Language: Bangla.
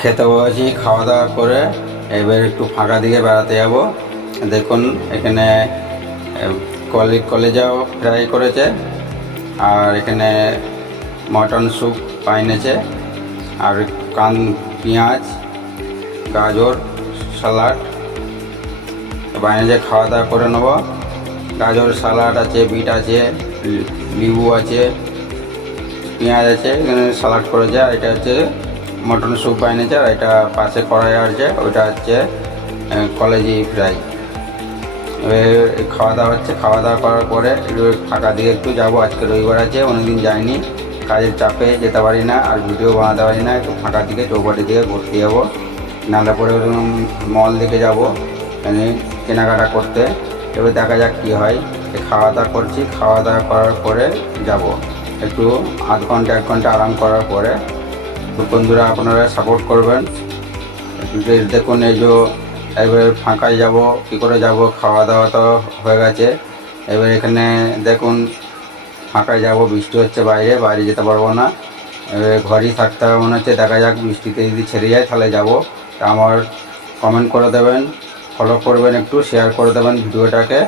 খেতে বসেছি, খাওয়া দাওয়া করে এবার একটু ফাঁকা দিকে বেড়াতে যাব। দেখুন এখানে কলেজাও ফ্রাই করেছে, আর এখানে মটন স্যুপ বানিয়েছে, আর পেঁয়াজ, গাজর, স্যালাড বানিয়েছে। খাওয়া দাওয়া করে নেব। গাজর স্যালাড আছে, বিট আছে, লেবু আছে, পেঁয়াজ আছে, এখানে স্যালাড করেছে। আর এটা হচ্ছে মটন স্যুপ বানিয়েছে, আর এটা পাশে কড়াই আছে, ওইটা হচ্ছে কলেজি ফ্রাই। এবার খাওয়া দাওয়া হচ্ছে। খাওয়া দাওয়া করার পরে একটু ফাঁকা দিকে একটু যাবো। আজকে রবিবার আছে, অনেকদিন যাইনি, কাজের চাপে যেতে পারি না, আর ভিডিও বানাতে পারি না। একটু ফাঁকা দিকে চৌপাটি দিকে ঘুরতে যাবো, নাহলে পরে মল দিকে যাবো কেনাকাটা করতে। এবার দেখা যাক কী হয়। খাওয়া দাওয়া করছি, খাওয়া দাওয়া করার পরে যাব। একটু আধ ঘন্টা 1 ঘন্টা আরাম করার পরে বন্ধুরা আপনারা সাপোর্ট করবেন। দেখুন এই যে এবার ফাঁকায় যাব, কী করে যাব। খাওয়া দাওয়া তো হয়ে গেছে, এবার এখানে দেখুন ফাঁকায় যাব। বৃষ্টি হচ্ছে, বাইরে যেতে পারবো না, ঘরেই থাকতে হবে মনে হচ্ছে। দেখা যাক, বৃষ্টিতে যদি ছেড়ে যায় তাহলে যাব। তা আমার কমেন্ট করে দেবেন, ফলো করবেন, একটু শেয়ার করে দেবেন ভিডিওটাকে।